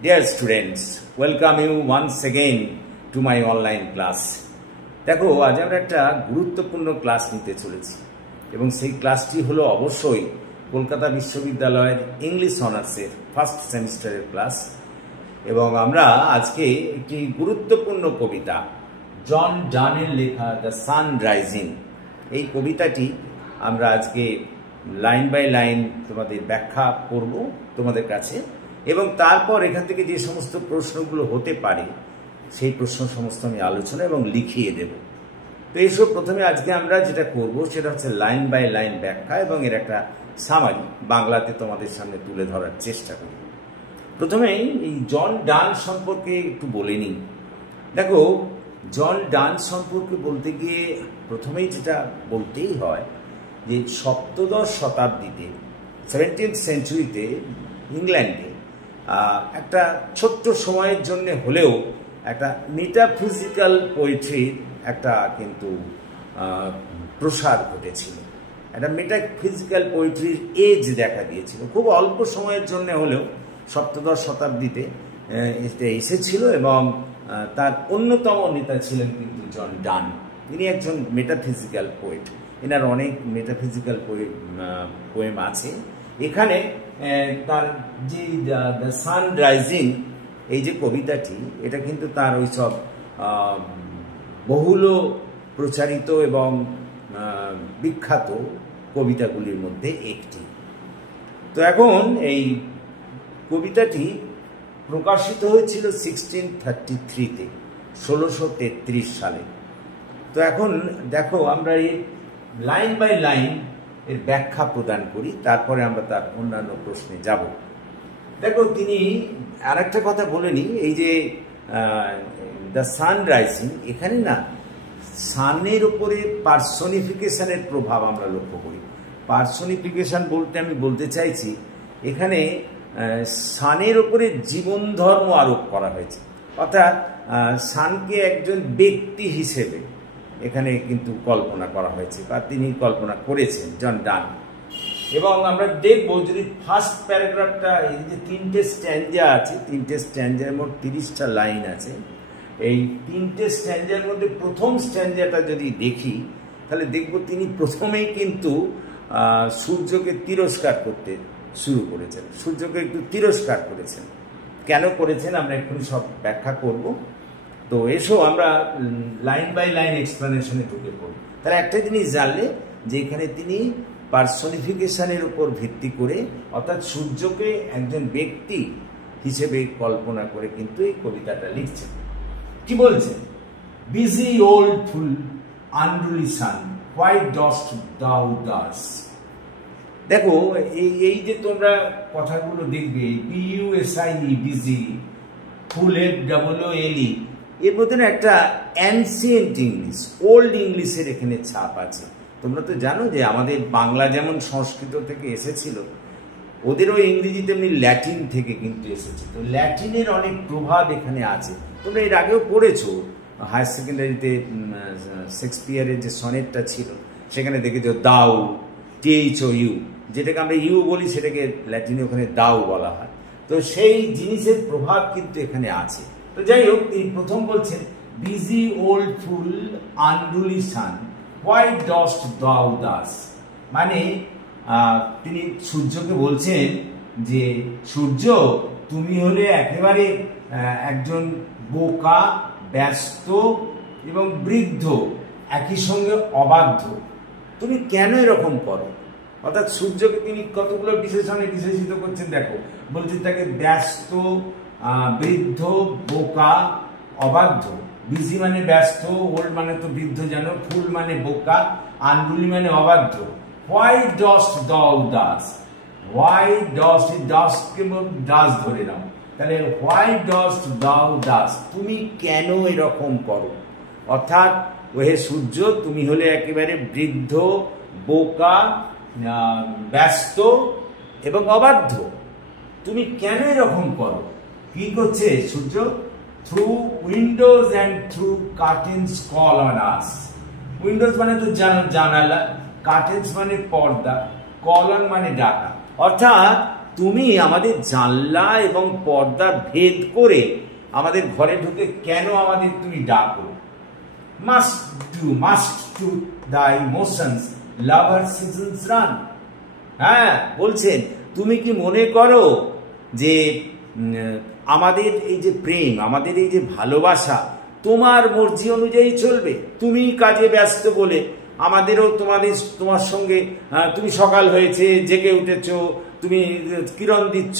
Dear students, welcome you once again to my online class. দেখো আজ আমরা একটা গুরুত্বপূর্ণ ক্লাস নিতে চলেছি এবং সেই ক্লাসটি হলো অবশ্যই কলকাতা বিশ্ববিদ্যালয়ের ইংলিশ অনার্সের ফার্স্ট সেমিস্টারের ক্লাস এবং আমরা আজকে একটি গুরুত্বপূর্ণ কবিতা জন ডানের লেখা দ্য সান রাইজিং এই কবিতাটি আমরা আজকে লাইন বাই লাইন তোমাদের ব্যাখ্যা করব তোমাদের কাছে এবং তারপর এখান থেকে যে সমস্ত প্রশ্নগুলো হতে পারে সেই প্রশ্ন সমস্ত আমি আলোচনা এবং লিখিয়ে দেব। তো এইসব প্রথমে আজকে আমরা যেটা করব সেটা হচ্ছে লাইন বাই লাইন ব্যাখ্যা এবং এর একটা সামারি বাংলাতে তোমাদের সামনে তুলে ধরার চেষ্টা করব। প্রথমেই এই জন ডান সম্পর্কে একটু বলে নিই। দেখো জন ডান সম্পর্কে বলতে গিয়ে প্রথমেই যেটা বলতেই হয় যে সপ্তদশ শতাব্দীতে 17th সেঞ্চুরিতে ইংল্যান্ডে একটা ছোট্ট সময়ের জন্য হলেও একটা মেটাফিজিক্যাল পোয়েট্রির একটা কিন্তু প্রসার ঘটেছিল, একটা মেটাফিজিক্যাল পোয়েট্রির এজ দেখা দিয়েছিল। খুব অল্প সময়ের জন্য হলেও সপ্তদশ শতাব্দীতে এসেছিল এবং তার অন্যতম নেতা ছিলেন কিন্তু জন ডান। তিনি একজন মেটাফিজিক্যাল পোয়েট, এনার অনেক মেটাফিজিক্যাল পোয়েম আছে। এখানে তার যে দ্য সান রাইজিং এই যে কবিতাটি, এটা কিন্তু তার ওই সব বহুল প্রচারিত এবং বিখ্যাত কবিতাগুলির মধ্যে একটি। তো এখন এই কবিতাটি প্রকাশিত হয়েছিল 1633-তে, 1633 সালে। তো এখন দেখো আমরা এই লাইন বাই লাইন এর ব্যাখ্যা প্রদান করি, তারপরে আমরা তার অন্যান্য প্রশ্নে যাব। দেখো তিনি আর একটা কথা বলে নি, এই যে দ্য সান রাইজিং, এখানে না সানের উপরে পার্সনিফিকেশনের প্রভাব আমরা লক্ষ্য করি। পার্সনিফিকেশন বলতে আমি বলতে চাইছি এখানে সানের উপরে জীবন ধর্ম আরোপ করা হয়েছে, অর্থাৎ সানকে একজন ব্যক্তি হিসেবে এখানে কিন্তু কল্পনা করা হয়েছে বা তিনি কল্পনা করেছেন জন ডান। এবং আমরা দেখবো যদি ফার্স্ট প্যারাগ্রাফটা, এই যে 3টে স্ট্যাঞ্জা আছে, 3টে স্ট্যাঞ্জার মোট 30টা লাইন আছে। এই 3টে স্ট্যাঞ্জার মধ্যে প্রথম স্ট্যাঞ্জাটা যদি দেখি তাহলে দেখব তিনি প্রথমেই কিন্তু সূর্যকে তিরস্কার করতে শুরু করেছেন, সূর্যকে একটু তিরস্কার করেছেন। কেন করেছেন আমরা এক্ষুনি সব ব্যাখ্যা করব। তো এসো আমরা লাইন বাই লাইন এক্সপ্লেনেশনে ঢুকে পড়ি। তাহলে একটা জিনিস জানলে যে এখানে তিনি পার্সনিফিকেশনের উপর ভিত্তি করে, অর্থাৎ সূর্যকে একজন ব্যক্তি হিসেবে কল্পনা করে কিন্তু এই কবিতাটা লিখছেন। কি বলছেন? Busy old fool unruly sun, why dost thou thus. দেখো এই যে তোমরা কথাগুলো দেখবে, BUSIE বিজি, ফুল FOOLE, এর মধ্যে না একটা অ্যানসিয়েন্ট ইংলিশ, ওল্ড ইংলিশের এখানে ছাপ আছে। তোমরা তো জানো যে আমাদের বাংলা যেমন সংস্কৃত থেকে এসেছিল, ওদেরও ইংরেজি তেমনি ল্যাটিন থেকে কিন্তু এসেছে। তো ল্যাটিনের অনেক প্রভাব এখানে আছে। তোমরা এর আগেও পড়েছো হায়ার সেকেন্ডারিতে, শেক্সপিয়ারের যে সনেটটা ছিল সেখানে দেখেছো দাউ, THOU, যেটাকে আমরা ইউ বলি সেটাকে ল্যাটিনে ওখানে দাউ বলা হয়। তো সেই জিনিসের প্রভাব কিন্তু এখানে আছে। তো যাই হোক, তিনি প্রথম বলছেন busy old fool unruly sun, why dost thou thus. মানে তিনি সূর্যকে বলছেন যে সূর্য, তুমি হলে একেবারে একজন বোকা, ব্যস্ত এবং বৃদ্ধ, একই সঙ্গে অবাধ্য। তুমি কেন এরকম করো? অর্থাৎ সূর্যকে তিনি কতগুলো বিশেষণে বিশেষিত করছেন। দেখো বলছেন তাকে ব্যস্ত, বৃদ্ধ, বোকা, অবাধ্য। বিজি মানে ব্যস্ত, ওল্ড মানে তো বৃদ্ধ জানো, ফুল মানে বোকা, আনরুলি মানে অবাধ্য। Why dost thou Das, why ডস্ট, dust কেবল ডাস ধরে নাও, তাহলে হোয়াই ডস্ট দাউ দাস, তুমি কেন এরকম করো? অর্থাৎ ওহে সূর্য, তুমি হলে একেবারে বৃদ্ধ, বোকা, ব্যস্ত এবং অবাধ্য, তুমি কেন এরকম করো? কি করছে সূর্য? Through windows and through curtains call on us. Windows মানে তো জানালা, কার্টেন্স মানে পর্দা, কল অন মানে ডাকা। অর্থাৎ তুমি আমাদের জানলা এবং পর্দা ভেদ করে আমাদের ঘরে ঢুকে কেন আমাদের তুমি ডাকো? Must to thy motions lover seasons run। হ্যাঁ, বলছেন তুমি কি মনে করো যে আমাদের এই যে প্রেম, আমাদের এই যে ভালোবাসা তোমার মর্জি অনুযায়ী চলবে? তুমি কাজে ব্যস্ত বলে আমাদেরও তোমার সঙ্গে, তুমি সকাল হয়েছে, জেগে উঠেছো, তুমি কিরণ দিচ্ছ,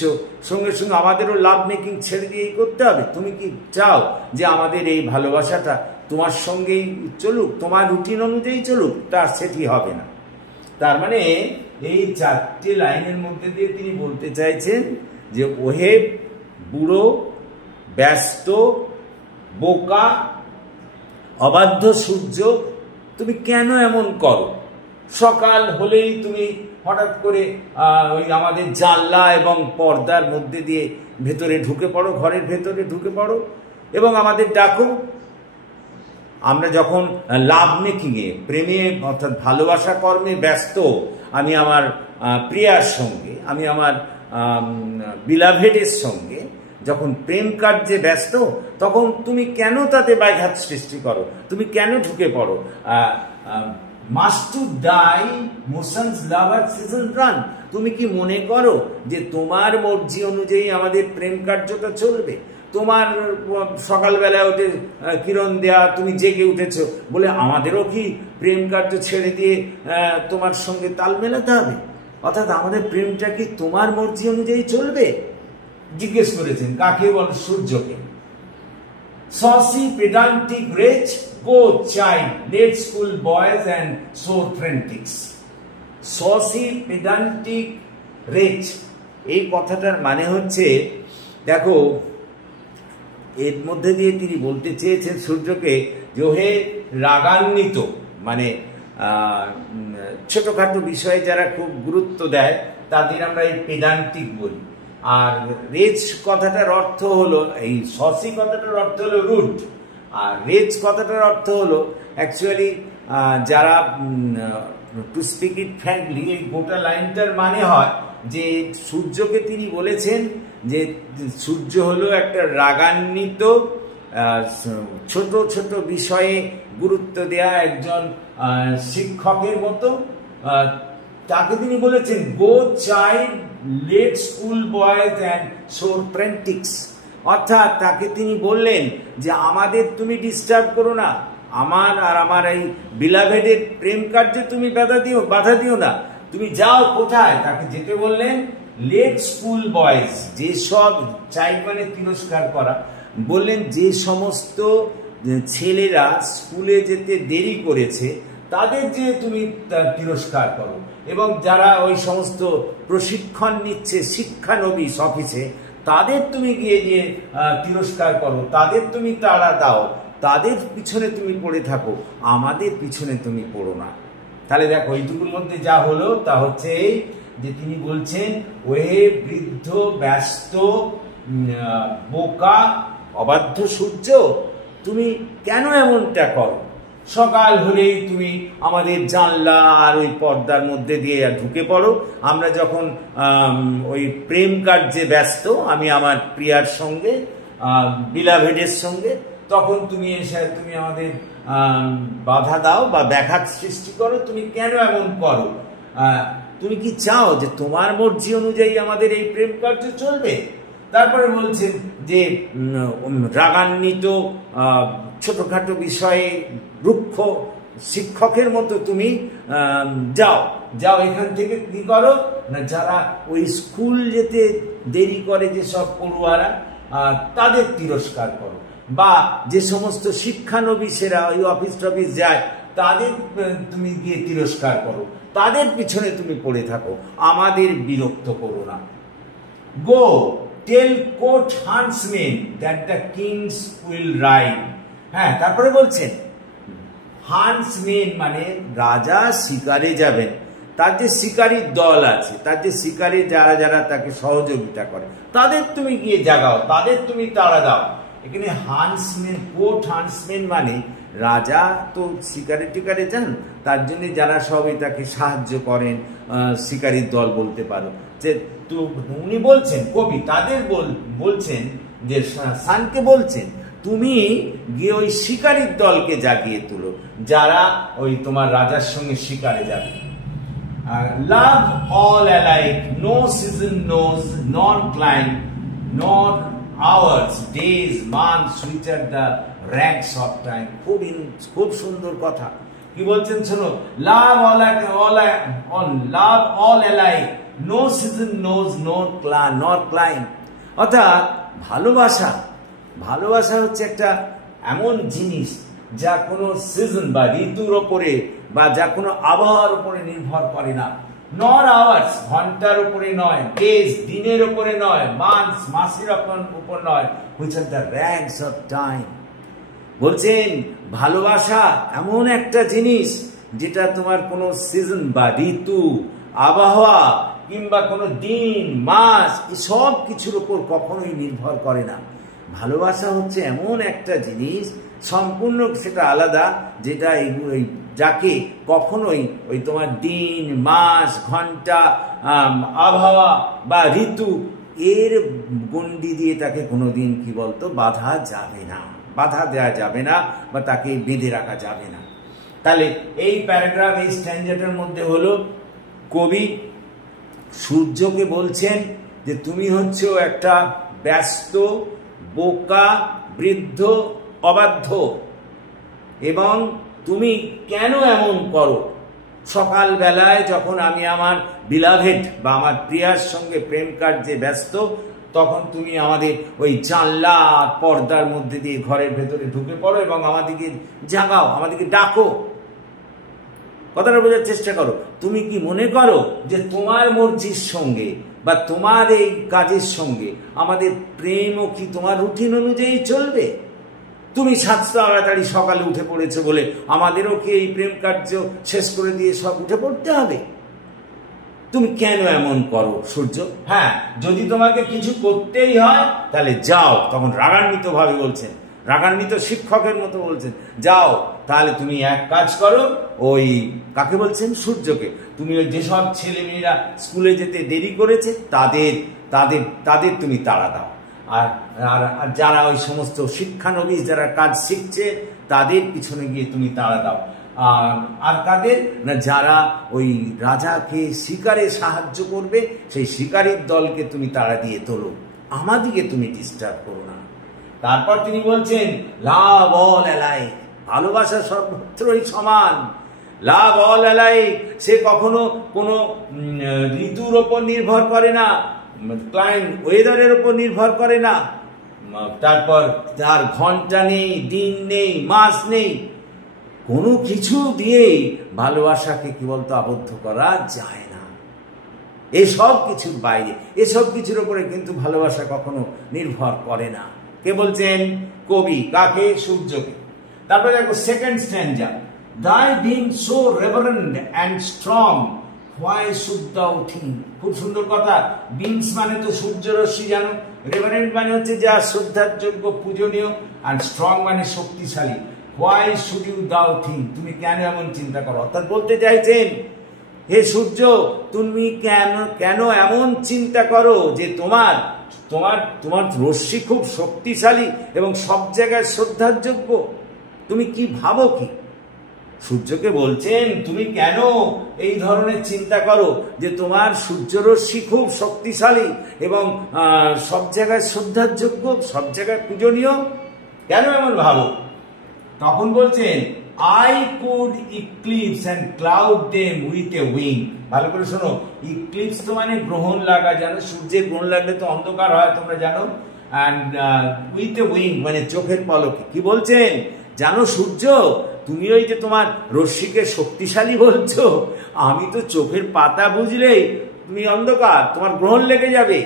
সঙ্গে সঙ্গে আমাদেরও লাভ মেকিং ছেড়ে দিয়েই করতে হবে? তুমি কি চাও যে আমাদের এই ভালোবাসাটা তোমার সঙ্গেই চলুক, তোমার রুটিন অনুযায়ী চলুক? তার সেটি হবে না। তার মানে এই 4টে লাইনের মধ্যে দিয়ে তিনি বলতে চাইছেন যে ওহে বুড়ো, ব্যস্ত, বোকা, অবাধ্য সূর্য, তুমি কেন এমন করো? সকাল হলেই তুমি হঠাৎ করে ওই আমাদের জানলা এবং পর্দার মধ্যে দিয়ে ভেতরে ঢুকে পড়ো, ঘরের ভেতরে ঢুকে পড়ো এবং আমাদের ডাকো। আমরা যখন লাভ মেকিংয়ে, প্রেমে অর্থাৎ ভালোবাসা কর্মে ব্যস্ত, আমি আমার প্রিয়ার সঙ্গে, আমি আমার বিলাভেডের সঙ্গে যখন প্রেম কার্যে ব্যস্ত, তখন তুমি কেন তাতে ব্যাঘাত সৃষ্টি করো? তুমি কেন ঢুকে পড়ো? Must to thy motions lovers seasons run. তুমি কি মনে করো যে তোমার মর্জি অনুযায়ী আমাদের প্রেম কার্যটা চলবে? তোমার সকালবেলা উঠে কিরণ দেয়া, তুমি জেগে উঠেছো বলে আমাদেরও কি প্রেম কার্য ছেড়ে দিয়ে তোমার সঙ্গে তাল মেলাতে হবে? অর্থাৎ আমাদের প্রেমটা কি তোমার মর্জি অনুযায়ী চলবে? জিজ্ঞেস করেছেন কাকে? বল, সূর্যকে। Saucy pedantic wretch, go chide, late school boys and sour prentices. Saucy pedantic wretch, এই কথাটার মানে হচ্ছে, দেখো এর মধ্যে দিয়ে তিনি বলতে চেয়েছেন সূর্যকে যে হে রাগান্বিত, মানে ছোটখাটো বিষয়ে যারা খুব গুরুত্ব দেয় তাদের আমরা এই পেডান্টিক বলি। আর রেজ কথাটার অর্থ হলো, এই সসি কথাটার অর্থ হলো রুড, আর রেজ কথাটার অর্থ হলো অ্যাকচুয়ালি যারা, টু স্পিক ইট ফ্র্যাঙ্কলি, এই গোটা লাইনটার মানে হয় যে সূর্যকে তিনি বলেছেন যে সূর্য হলো একটা রাগান্বিত, ছোট ছোট বিষয়ে গুরুত্ব দেয়া একজন শিক্ষকের মতো। তাকে তিনি বলেছেন go chide, late school boys and sour prentices. অর্থাৎ তাকে তিনি বললেন যে আমাদের তুমি ডিস্টার্ব করো না, আমার আর আমার এই বিলাভেডের প্রেম কার্যে তুমি বাধা দিও না। তুমি যাও কোথায়? তাকে যেতে বললেন লেট স্কুল বয়েজ, যেসব, চাইল্ড মানে তিরস্কার করা, বললেন যে সমস্ত ছেলেরা স্কুলে যেতে দেরি করেছে তাদের যে তুমি তিরস্কার করো, এবং যারা ওই সমস্ত প্রশিক্ষণ নিচ্ছে শিক্ষানবিশ অফিসে তাদের তুমি গিয়ে গিয়ে তিরস্কার করো, তাদের তুমি তাড়া দাও, তাদের পিছনে তুমি পড়ে থাকো, আমাদের পিছনে তুমি পড়ো না। তাহলে দেখো এইটুকুর মধ্যে যা হলো তা হচ্ছে এই যে তিনি বলছেন ওহে বৃদ্ধ, ব্যস্ত, বোকা, অবাধ্য সূর্য, তুমি কেন এমনটা করো? সকাল হলেই তুমি আমাদের জানলা আর ওই পর্দার মধ্যে দিয়ে ঢুকে পড়ো। আমরা যখন ওই প্রেম কার্যে ব্যস্ত, আমি আমার প্রিয়ার সঙ্গে, বিলাভেডের সঙ্গে, তখন তুমি এসে তুমি আমাদের বাধা দাও বা ব্যাঘাত সৃষ্টি করো। তুমি কেন এমন করো? তুমি কি চাও যে তোমার মর্জি অনুযায়ী আমাদের এই প্রেম কার্য চলবে? তারপরে বলছেন যে রাগান্বিত, ছোটখাটো বিষয়ে রুক্ষ শিক্ষকের মতো তুমি যাও এখান থেকে। কি করো না, যারা ওই স্কুল যেতে দেরি করে যেসব পড়ুয়ারা, তাদের তিরস্কার করো, বা যে সমস্ত শিক্ষানবিশেরা ওই অফিস টফিস যায় তাদের তুমি গিয়ে তিরস্কার করো, তাদের পিছনে তুমি পড়ে থাকো, আমাদের বিরক্ত করো না। Go tell court huntsmen that the king's will ride. হ্যাঁ, তারপরে বলছেন হান্টসমেন মানে রাজা শিকারে যাবেন, তার যে শিকারীর দল আছে, তার যে শিকারে যারা যারা তাকে সহযোগিতা করে, তাদের তুমি গিয়ে জাগাও, তাদের তুমি তাড়া দাও। এখানে হান্টসমেন, কোর্ট হান্টসমেন মানে রাজা তো শিকারে টিকারে যান, তার জন্য যারা সবাই তাকে সাহায্য করেন, শিকারীর দল বলতে পারো, যে উনি বলছেন, কবি তাদের বলছেন যে সানকে বলছেন তুমি গিয়ে ওই শিকারীর দলকে জাগিয়ে তুলো যারা ওই তোমার রাজার সঙ্গে শিকারে যাবে। Love all alike, no season knows nor clime nor hours days months which are the ranks of time. খুব সুন্দর কথা। কি বলছেন শোনো, love all alike, no season knows nor clime. অর্থাৎ ভালোবাসা হচ্ছে একটা এমন জিনিস যা কোনো সিজন বা ঋতুর ওপরে বা যা কোনো আবহাওয়ার উপরে নির্ভর করে না। নর আওয়ার্স, ঘন্টার উপরে নয়, ডেজ, দিনের উপরে নয়, মান্থস, মাসের উপর নয়, which are the ranks of time. বলছেন ভালোবাসা এমন একটা জিনিস যেটা তোমার কোনো সিজন বা ঋতু, আবহাওয়া কিংবা কোনো দিন, মাস, সব কিছুর উপর কখনোই নির্ভর করে না। ভালোবাসা হচ্ছে এমন একটা জিনিস সম্পূর্ণ সেটা আলাদা, যেটা যাকে কখনোই ওই তোমার দিন, মাস, ঘন্টা, আবহাওয়া বা ঋতু এর গণ্ডি দিয়ে তাকে কোনোদিন কি বলতো বাধা যাবে না, বাধা দেওয়া যাবে না বা তাকে বেঁধে রাখা যাবে না। তাহলে এই প্যারাগ্রাফ, এই স্ট্যান্ডার্ডের মধ্যে হলো কবি সূর্যকে বলছেন যে তুমি হচ্ছে একটা ব্যস্ত, বোকা, বৃদ্ধ, অবাধ্য, এবং তুমি কেন এমন করো? সকালবেলায় যখন আমি আমার বিলাভেড বা আমার প্রিয়ার সঙ্গে প্রেম কার্যে ব্যস্ত, তখন তুমি আমাদের ওই জানলা পর্দার মধ্যে দিয়ে ঘরের ভেতরে ঢুকে পড়ো এবং আমাদেরকে জাগাও, আমাদেরকে ডাকো। কথাটা বোঝার চেষ্টা করো। তুমি কি মনে করো যে তোমার মর্জির সঙ্গে বা তোমার এই কাজের সঙ্গে আমাদের প্রেমও কি তোমার রুটিন অনুযায়ী চলবে? তুমি 7টা তাড়াতাড়ি সকালে উঠে পড়েছো বলে আমাদেরও কি এই প্রেম কার্য শেষ করে দিয়ে সব উঠে পড়তে হবে? তুমি কেন এমন করো সূর্য? হ্যাঁ, যদি তোমাকে কিছু করতেই হয় তাহলে যাও। তখন রাগান্বিত ভাবে বলছেন, রাগান্বিত শিক্ষকের মতো বলছেন, যাও তাহলে তুমি এক কাজ করো। ওই কাকে বলছেন? সূর্যকে। তুমি ওই যেসব ছেলে মেয়েরা স্কুলে যেতে দেরি করেছে তাদের তাদের তাদের তুমি তাড়া দাও। আর যারা ওই সমস্ত শিক্ষানবিশ যারা কাজ শিখছে তাদের পিছনে গিয়ে তুমি তাড়া দাও। আর কাদের না, যারা ওই রাজাকে শিকারে সাহায্য করবে সেই শিকারীর দলকে তুমি তাড়া দিয়ে তোলো, আমাদিকে তুমি ডিস্টার্ব করো না। তারপর তিনি বলছেন লাভ অল অ্যালাইক, ভালোবাসা সর্বত্রই সমান। লাভ অল অ্যালাইক, সে কখনো কোনো ঋতুর ওপর নির্ভর করে না, ক্লাইমেট ওয়েদারের উপর নির্ভর করে না, তারপর তার ঘন্টা নেই, দিন নেই, মাস নেই, কোনো কিছু দিয়েই ভালোবাসাকে কি বলতো আবদ্ধ করা যায় না। এসব কিছুর বাইরে, এসব কিছুর উপরে কিন্তু ভালোবাসা কখনো নির্ভর করে না। কে বলছেন? কবি। কাকে? সূর্যকে। তারপরে দেখো second স্ট্যান্জা, thy being so reverend and strong, why should thou think? খুব সুন্দর কথা। বিংস মানে তো সূর্যরশ্মি, জানো। রেভারেন্ট মানে হচ্ছে যা শ্রদ্ধার যোগ্য, পূজনীয়, আর স্ট্রং মানে শক্তিশালী। why should you thou think? তুমি কেন এমন চিন্তা করো? অর্থাৎ বলতে চাইছেন হে সূর্য, তুমি কেন এমন চিন্তা করো যে তোমার তোমার তোমার রশ্মি খুব শক্তিশালী এবং সব জায়গায় শ্রদ্ধার যোগ্য? তুমি কি ভাবো কি? সূর্যকে বলছেন তুমি কেন এই ধরনের চিন্তা করো যে তোমার সূর্যরশ্মি খুব শক্তিশালী এবং সব জায়গায় শ্রদ্ধার যোগ্য, সব জায়গায় পূজনীয়, কেন এমন ভাবো? তখন বলছেন I could eclipse and cloud them with a wing. ভালো করে শোনো, ইক্লিপস তো মানে গ্রহণ লাগা, জানো। সূর্যের গ্রহণ লাগলে তো অন্ধকার হয়, তোমরা জানো। and with a wing মানে চোখের পলকে। কি বলছেন জানো সূর্য, তুমি ওই যে তোমার রশ্মিকে শক্তিশালী বলছো, আমি তো চোখের পাতা বুঝলেই তুমি অন্ধকার, তোমার গ্রহণ লেগে যাবে।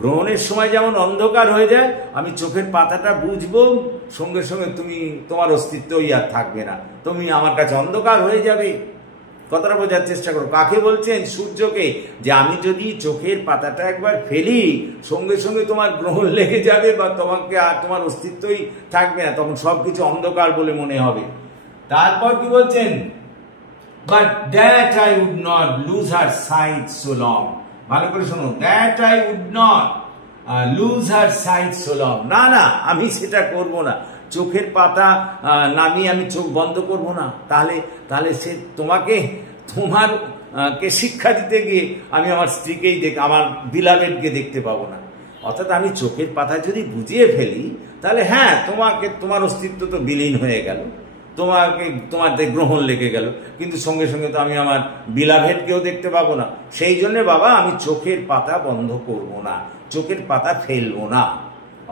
গ্রহণের সময় যেমন অন্ধকার হয়ে যায়, আমি চোখের পাতাটা বুঝবো, সঙ্গে সঙ্গে তুমি তোমার অস্তিত্বই আর থাকবে না, তুমি আমার কাছে অন্ধকার হয়ে যাবে। কথাটা বোঝার চেষ্টা করো। কাকে বলছেন? সূর্যকে। যে আমি যদি চোখের পাতাটা একবার ফেলি, সঙ্গে সঙ্গে তোমার গ্রহণ লেগে যাবে বা তোমাকে আর তোমার অস্তিত্বই থাকবে না, তখন সবকিছু অন্ধকার বলে মনে হবে। তারপর কি বলছেন? But that I would not lose her sight so long. ভালো করে শোনো, that I would not lose her sight so long. না না, আমি সেটা করব না, চোখের পাতা নামিয়ে আমি চোখ বন্ধ করব না। তাহলে সে তোমার কে শিক্ষা দিতে গিয়ে আমি আমার স্ত্রীকেই আমার বিলাভেডকে দেখতে পাবো না। অর্থাৎ আমি চোখের পাতা যদি বুঝিয়ে ফেলি, তাহলে হ্যাঁ, তোমার অস্তিত্ব তো বিলীন হয়ে গেল, তোমাদের গ্রহণ লেগে গেল, কিন্তু সঙ্গে সঙ্গে তো আমি আমার বিলাভেডকেও দেখতে পাবো না। সেই জন্য বাবা আমি চোখের পাতা বন্ধ করব না, চোখের পাতা ফেলবো না।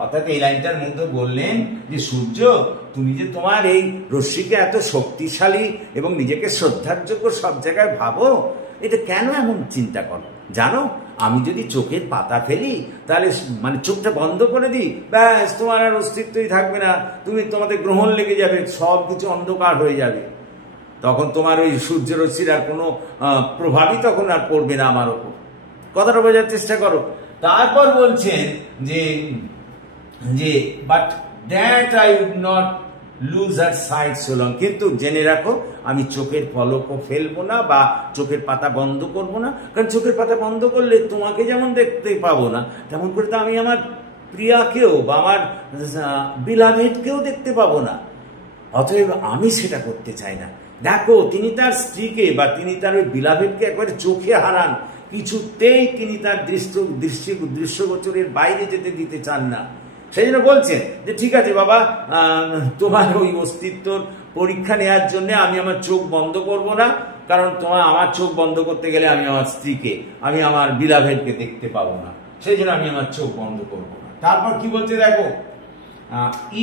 অর্থাৎ এই লাইনটার মধ্যে বললেন যে সূর্য, তুমি যে তোমার এই রশ্মিকে এত শক্তিশালী এবং নিজেকে শ্রদ্ধার যোগ্য সব জায়গায় ভাবো, এটা কেন এমন চিন্তা করো? জানো, আমি যদি চোখের পাতা ফেলি, তাহলে মানে চোখটা বন্ধ করে দিই, ব্যাস তোমার আর অস্তিত্বই থাকবে না, তোমাদের গ্রহণ লেগে যাবে, সব কিছু অন্ধকার হয়ে যাবে। তখন তোমার ওই সূর্য রশ্মির আর কোনো প্রভাবই তখন আর পড়বে না আমার ওপর। কথাটা বোঝার চেষ্টা করো। তারপর বলছেন যে but that I would not lose her sight so long, কিন্তু জেনে রাখো আমি চোখের পলকও ফেলবো না বা চোখের পাতা বন্ধ করব না, কারণ চোখের পাতা বন্ধ করলে তোমাকে যেমন দেখতে পাবো না, তেমন করে তো আমি আমার প্রিয়াকেও বা আমার বিলাভেডকেও দেখতে পাবো না। অতএব আমি সেটা করতে চাই না। দেখো, তিনি তার স্ত্রীকে বা তিনি তার ওই বিলাভেডকে একবারে চোখে হারান, কিছুতেই তিনি তার দৃশ্যগোচরের বাইরে যেতে দিতে চান না। সেই জন্য বলছেন যে ঠিক আছে বাবা, তোমার ওই অস্তিত্বর পরীক্ষা নেওয়ার জন্য আমি আমার চোখ বন্ধ করব না, কারণ আমার চোখ বন্ধ করতে গেলে আমি আমার স্ত্রীকে, আমি আমার বিলাভেডকে দেখতে পাবো না, সেই জন্য আমি আমার চোখ বন্ধ করব না। তারপর কি বলছে দেখো,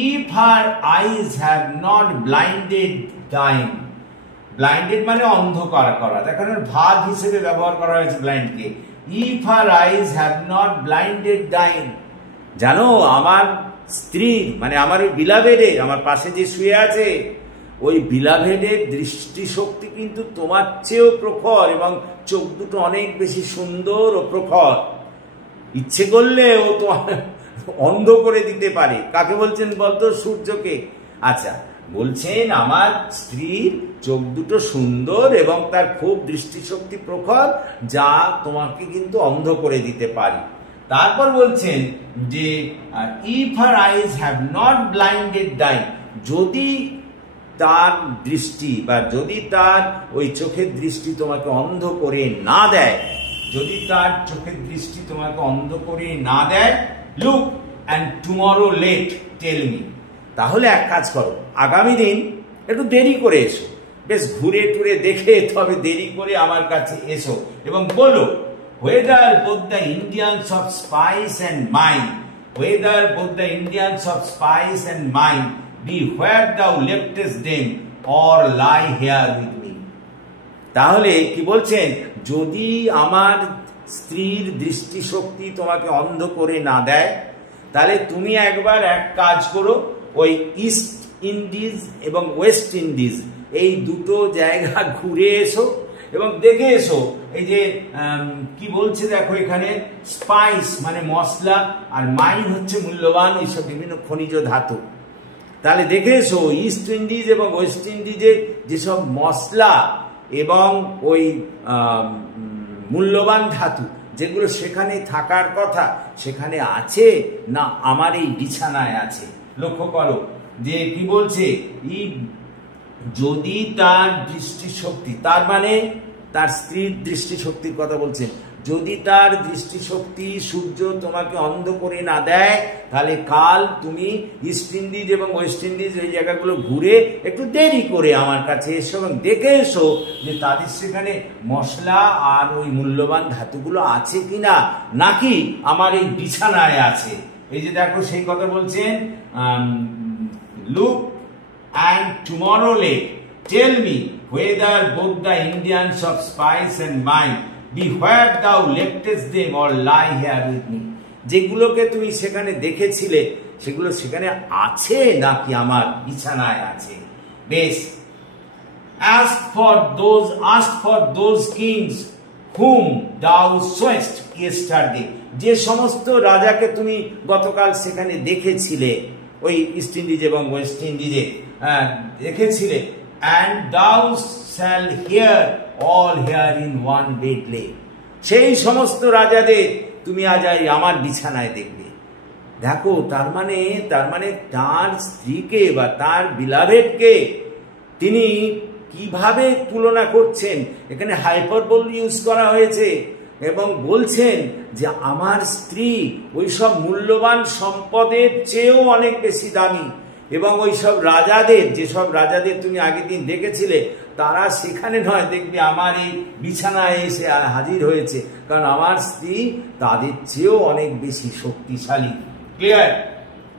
if her eyes have not blinded thine. Blinded মানে অন্ধকার করা, দেখো ভাগ হিসেবে ব্যবহার করা হয়েছে ব্লাইন্ডকে। If her eyes have not blinded thine, জানো আমার স্ত্রীর মানে আমার ওই বিলাভেডের, আমার পাশে যে শুয়ে আছে ওই বিলাভেডের দৃষ্টিশক্তি কিন্তু তোমার চেয়েও প্রখর এবং চোখ দুটো অনেক বেশি সুন্দর ও প্রখর। ইচ্ছে করলে ও তোমার অন্ধ করে দিতে পারে। কাকে বলছেন বলতো? সূর্যকে। আচ্ছা, বলছেন আমার স্ত্রীর চোখ দুটো সুন্দর এবং তার খুব দৃষ্টিশক্তি প্রখর, যা তোমাকে কিন্তু অন্ধ করে দিতে পারে। তারপর বলছেন যে if her eyes have not blinded thine, যদি তার দৃষ্টি বা যদি তার ওই চোখের দৃষ্টি তোমাকে অন্ধ করে না দেয়, যদি তার চোখের দৃষ্টি তোমাকে অন্ধ করে না দেয়, look and tomorrow late tell me, তাহলে এক কাজ করো, আগামী দিন একটু দেরি করে এসো, বেশ ঘুরে টুরে দেখে তবে দেরি করে আমার কাছে এসো এবং বলো, whether both the Indians of spice and mine, whether both the Indians of spice and mine be where thou leftest them or lie here with me. তাহলে কি বলছেন, যদি আমার স্ত্রীর দৃষ্টিশক্তি তোমাকে অন্ধ করে না দেয়, তাহলে তুমি একবার এক কাজ করো, ওই ইস্ট ইন্ডিজ এবং ওয়েস্ট ইন্ডিজ এই দুটো জায়গা ঘুরে এসো এবং দেখে এসো এই যে কি বলছে দেখো এখানে, স্পাইস মানে মশলা আর মাইন হচ্ছে মূল্যবান এইসব বিভিন্ন খনিজ ধাতু। তাহলে দেখে এসো ইস্ট ইন্ডিজ এবং ওয়েস্ট ইন্ডিজে যেসব মশলা এবং ওই মূল্যবান ধাতু যেগুলো সেখানে থাকার কথা সেখানে আছে না আমার এই বিছানায় আছে। লক্ষ্য করো যে কি বলছে, যদি তার দৃষ্টিশক্তি, তার মানে তার স্ত্রীর দৃষ্টিশক্তির কথা বলছেন, যদি তার দৃষ্টিশক্তি সূর্য তোমাকে অন্ধ করে না দেয়, তাহলে কাল তুমি ইস্ট ইন্ডিজ এবং ওয়েস্ট ইন্ডিজ এই জায়গাগুলো ঘুরে একটু দেরি করে আমার কাছে এসো এবং দেখে এসো যে তাদের সেখানে মশলা আর ওই মূল্যবান ধাতুগুলো আছে কিনা, নাকি আমার এই বিছানায় আছে। এই যে দেখো সেই কথা বলছেন, look and tomorrow late tell me whether both the Indians of spice and mine be where thou leftest them or lie here with me. যেগুলোকে তুমি সেখানে দেখেছিলে সেগুলো সেখানে আছে নাকি আমার বিছানায় আছে। বেশ, ask for those kings whom thou sawest yesterday, যে সমস্ত রাজাকে তুমি গতকাল সেখানে দেখেছিলে ওই ইস্ট ইন্ডিজ এবং ওয়েস্ট ইন্ডিজে দেখেছিলে, and thou shall hear all here in one bed lay, সেই সমস্ত রাজাদের তুমি আজ আমার বিছানায় দেখবে। দেখো, তার মানে তার স্ত্রীকে বা তার বিলাভেডকে তিনি কিভাবে তুলনা করছেন। এখানে হাইপারবোল ইউজ করা হয়েছে এবং বলছেন যে আমার স্ত্রী ওই সব মূল্যবান সম্পদের চেয়েও অনেক বেশি দামি, এবং ওই সব রাজাদের, যেসব রাজাদের তুমি আগের দিন দেখেছিলে, তারা সেখানে নয়, দেখবে আমার এই বিছানায় এসে হাজির হয়েছে, কারণ আমার স্ত্রী তাদের চেয়েও অনেক বেশি শক্তিশালী। ক্লিয়ার?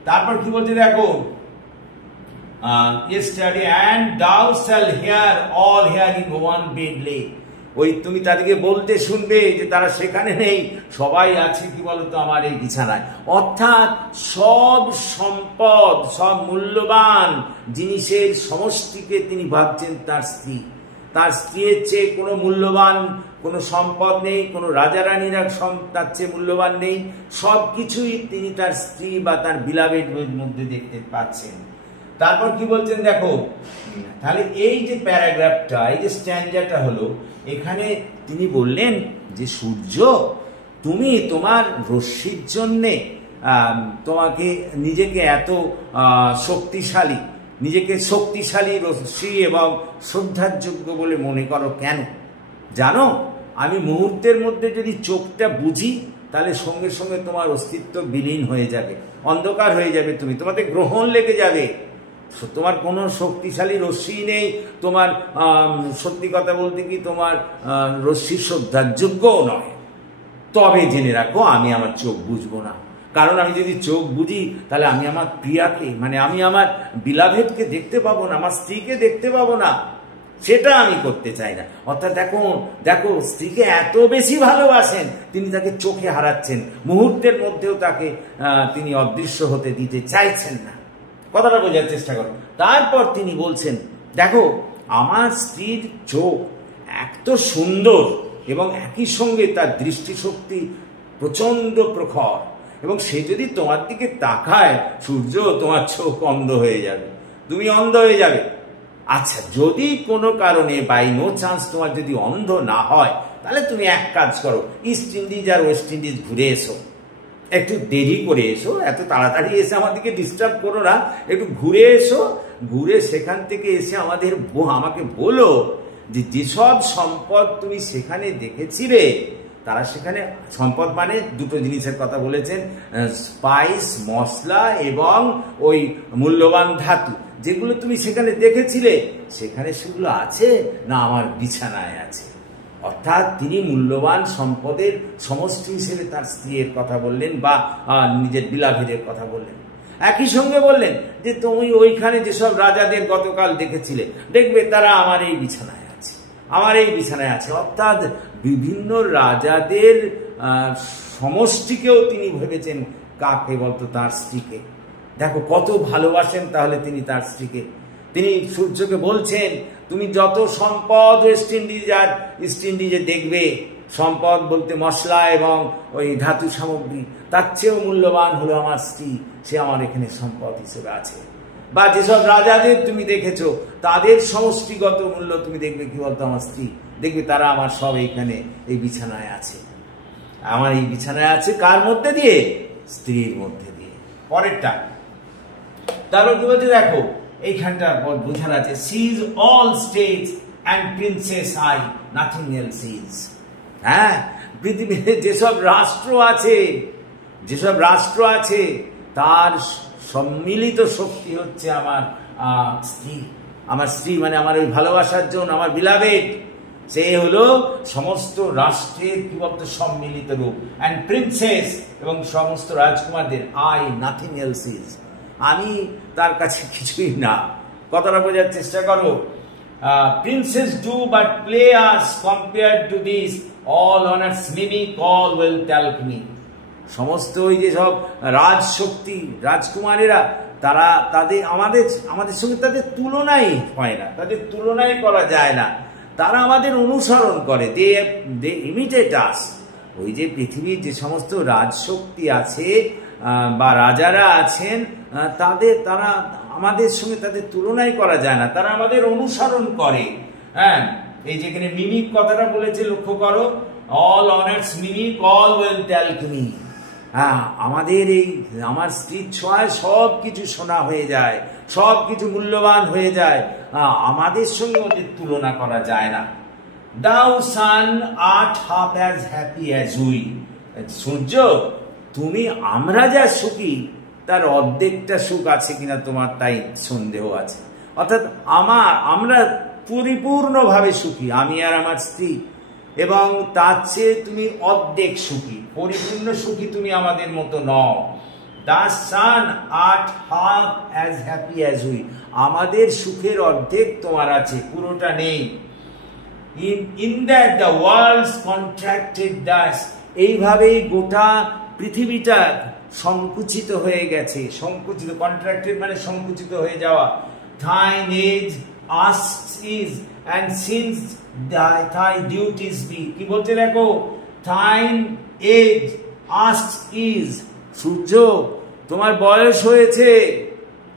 তারপর কি বলছে দেখো, yesterday and thou shall hear all here in one bed lay। ওই তুমি তাদেরকে বলতে শুনবে যে তারা সেখানে নেই, সবাই আছে কি বলতো আমার এই বিছানায়। অর্থাৎ সব সম্পদ, সব মূল্যবান জিনিসের সমষ্টিকে তিনি ভাবছেন তার স্ত্রী। তার স্ত্রীর চেয়ে কোনো মূল্যবান কোনো সম্পদ নেই, কোনো রাজা রানীরা তার চেয়ে মূল্যবান নেই। সব কিছুই তিনি তার স্ত্রী বা তার বিলাভেডের মধ্যে দেখতে পাচ্ছেন। তারপর কি বলছেন দেখো, তাহলে এই যে প্যারাগ্রাফটা, এই যে স্ট্যান্ডাটা হলো, এখানে তিনি বললেন যে সূর্য, তুমি তোমার রশ্মির জন্যে তোমাকে নিজেকে এত শক্তিশালী, নিজেকে শক্তিশালী রশ্মি এবং শ্রদ্ধার যোগ্য বলে মনে করো কেন? জানো, আমি মুহূর্তের মধ্যে যদি চোখটা বুঝি, তাহলে সঙ্গে সঙ্গে তোমার অস্তিত্ব বিলীন হয়ে যাবে, অন্ধকার হয়ে যাবে, তোমাদের গ্রহণ লেগে যাবে, তোমার কোনো শক্তিশালী রশ্মি নেই, তোমার সত্যি কথা বলতে কি তোমার রশ্মি শ্রদ্ধার যোগ্যও নয়। তবে জেনে রাখো, আমি আমার চোখ বুঝবো না, কারণ আমি যদি চোখ বুঝি তাহলে আমি আমার প্রিয়াকে, মানে আমি আমার বিলাভেডকে দেখতে পাবো না, আমার স্ত্রীকে দেখতে পাবো না, সেটা আমি করতে চাই না। অর্থাৎ দেখো স্ত্রীকে এত বেশি ভালোবাসেন, তিনি তাকে চোখে হারাচ্ছেন, মুহূর্তের মধ্যেও তাকে তিনি অদৃশ্য হতে দিতে চাইছেন না। কথাটা বোঝার চেষ্টা করো। তারপর তিনি বলছেন, দেখো আমার স্ত্রীর চোখ এত সুন্দর এবং একই সঙ্গে তার দৃষ্টিশক্তি প্রচন্ড প্রখর, এবং সে যদি তোমার দিকে তাকায়, সূর্য, তোমার চোখ অন্ধ হয়ে যাবে, তুমি অন্ধ হয়ে যাবে। আচ্ছা, যদি কোনো কারণে বাই নো চান্স তোমার যদি অন্ধ না হয়, তাহলে তুমি এক কাজ করো, ইস্ট ইন্ডিজ আর ওয়েস্ট ইন্ডিজ ঘুরে এসো, একটু দেরি করে এসো, এত তাড়াতাড়ি এসে আমাদেরকে ডিস্টার্ব করো না, একটু ঘুরে এসো, ঘুরে সেখান থেকে এসে আমাকে বলো যে যেসব সম্পদ তুমি সেখানে দেখেছিলে, তারা সেখানে, সম্পদ মানে দুটো জিনিসের কথা বলেছেন, স্পাইস, মশলা এবং ওই মূল্যবান ধাতু, যেগুলো তুমি সেখানে দেখেছিলে, সেখানে সেগুলো আছে না আমার বিছানায় আছে। অর্থাৎ তিনি মূল্যবান সম্পদের সমষ্টি হিসেবে তার স্ত্রীর কথা বললেন বা নিজের বিলাভেডের কথা বললেন। একই সঙ্গে বললেন যে তুমি ওইখানে যেসব রাজাদের গতকাল দেখেছিলে, দেখবে তারা আমার এই বিছানায় আছে, আমার এই বিছানায় আছে। অর্থাৎ বিভিন্ন রাজাদের সমষ্টিকেও তিনি ভেবেছেন কাকে বলতো, তার স্ত্রীকে। দেখো কত ভালোবাসেন তাহলে তিনি তার স্ত্রীকে। তিনি সূর্যকে বলছেন, তুমি যত সম্পদ ওয়েস্ট ইন্ডিজ আর ইস্ট ইন্ডিজে দেখবে, সম্পদ বলতে মশলা এবং ওই ধাতু সামগ্রী, তার চেয়েও মূল্যবান হলো আমার স্ত্রী, সে আমার এখানে সম্পদ হিসেবে আছে। বা যেসব রাজাদের তুমি দেখেছো, তাদের সমষ্টিগত মূল্য তুমি দেখবে কি বলতো, আমার স্ত্রী, দেখবে তারা আমার সব এইখানে এই বিছানায় আছে, আমার এই বিছানায় আছে। কার মধ্যে দিয়ে? স্ত্রীর মধ্যে দিয়ে। পরেরটা তারপর কি বলছে দেখো, এইখানটা বোঝার আছে, she's all states and princes I, nothing else is. হ্যাঁ, পৃথিবীতে যেসব রাষ্ট্র আছে তার সম্মিলিত শক্তি হচ্ছে আমার স্ত্রী। আমার স্ত্রী মানে আমার ওই ভালোবাসার জন্য, আমার বিলাভেড, সে হলো সমস্ত রাষ্ট্রের কি বলতো সম্মিলিত রূপ। অ্যান্ড প্রিন্সেস, এবং সমস্ত রাজকুমারদের, আই নাথিং এলস ইজ, আমি তার কাছে কিছুই না। কথাটা বোঝার চেষ্টা করো। Princes do but play us compare to this, all honours mimic, all will talk me. সমস্ত ওই যে সব রাজশক্তি, রাজকুমারেরা, তারা আমাদের সঙ্গে তাদের তুলনাই হয় না, তাদের তুলনাই করা যায় না। তারা আমাদের অনুসরণ করে, দে ইমিটেট আস। ওই যে পৃথিবীর যে সমস্ত রাজশক্তি আছে বা রাজারা আছেন, তারা আমাদের সঙ্গে তাদের তুলনাই করা যায় না, তারা আমাদের অনুসরণ করে। হ্যাঁ, এই যেখানে মিমিক কথাটা বলেছে লক্ষ্য করো, all honours মিনিক, all wealth alchemy. হ্যাঁ, আমাদের এই আমার স্ত্রীর ছোঁয়ায় সব কিছু সোনা হয়ে যায়, সব কিছু মূল্যবান হয়ে যায়। আমাদের সঙ্গে ওদের তুলনা করা যায় না। Thou sun art half as happy as we. সূর্য, তুমি আমরা যা সুখী তার অর্ধেকটা সুখ আছে কিনা তোমার তাই সন্দেহ আছে। অর্থাৎ আমরা পরিপূর্ণভাবে সুখী, আমি আর আমার স্ত্রী, এবং তার চেয়ে তুমি অর্ধেক সুখী, পরিপূর্ণ সুখী তুমি আমাদের মতো নও। The sun art half as happy as we. আমাদের সুখের অর্ধেক তোমার আছে, পুরোটা নেই। In that the world's contracted thus. এইভাবেই গোটা পৃথিবীটা সংকুচিত হয়ে গেছে। সংকুচিত, কন্ট্রাক্টেড মানে সংকুচিত হয়ে যাওয়া। থাইন age asks is and since thy duties be। কি বলছে দেখো, থাইন এজ asks is। সূর্য, তোমার বয়স হয়েছে,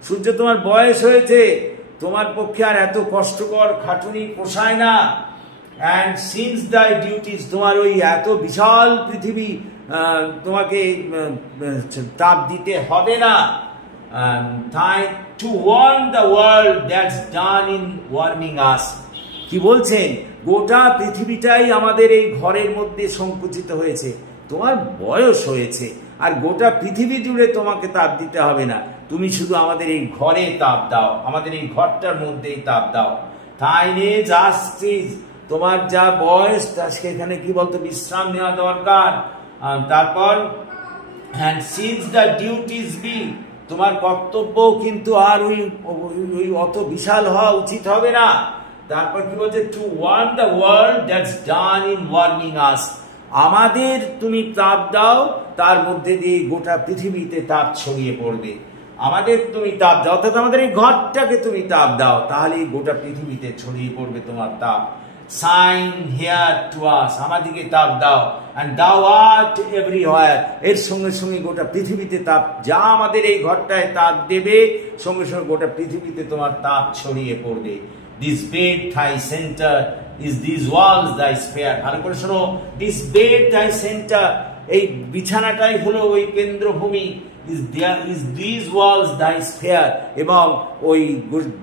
সূর্য তোমার বয়স হয়েছে, তোমার পক্ষে আর এত কষ্টকর খাটুনি পোষায় না। and since thy duties, তোমার ওই এত বিশাল পৃথিবী তোমাকে তাপ দিতে হবে না। to warm the world that's done in warming us। কি বলছেন, গোটা পৃথিবীটাই আমাদের এই ঘরের মধ্যে সংকুচিত হয়েছে, তোমার বয়স হয়েছে, আর গোটা পৃথিবী জুড়ে তোমাকে তাপ দিতে হবে না, তুমি শুধু আমাদের এই ঘরে তাপ দাও, আমাদের এই ঘরটার মধ্যেই তাপ দাও। থাইনে জাস্টিস, তোমার যা বয়স তা সেখানে কি বলতো বিশ্রাম নেওয়া দরকার। তারপর and since the duties be, তোমার কর্তব্য কিন্তু আর ওই অত বিশাল হওয়া উচিত হবে না। তারপর কি বলছে, to warm the world that's done in warming us. আমাদের তুমি তাপ দাও, তার মধ্যে দিয়ে গোটা পৃথিবীতে তাপ ছড়িয়ে পড়বে। আমাদের তুমি তাপ দাও, অর্থাৎ আমাদের এই ঘরটাকে তুমি তাপ দাও, তাহলে গোটা পৃথিবীতে ছড়িয়ে পড়বে তোমার তাপ। সাইন হেয়ার টু আস, আমাদেরকে তাপ দাও। and thou art everywhere, এর সঙ্গে সঙ্গে গোটা পৃথিবীতে তাপ, যা আমাদের এই ঘরটায় তাপ দেবে সঙ্গে সঙ্গে গোটা পৃথিবীতে তোমার তাপ ছড়িয়ে পড়বে। this bed thy center is these walls thy sphere। ভালো করে শোনো, this bed thy center, এই বিছানাটাই হলো ওই কেন্দ্রভূমি। is these walls thy sphere, এবং ওই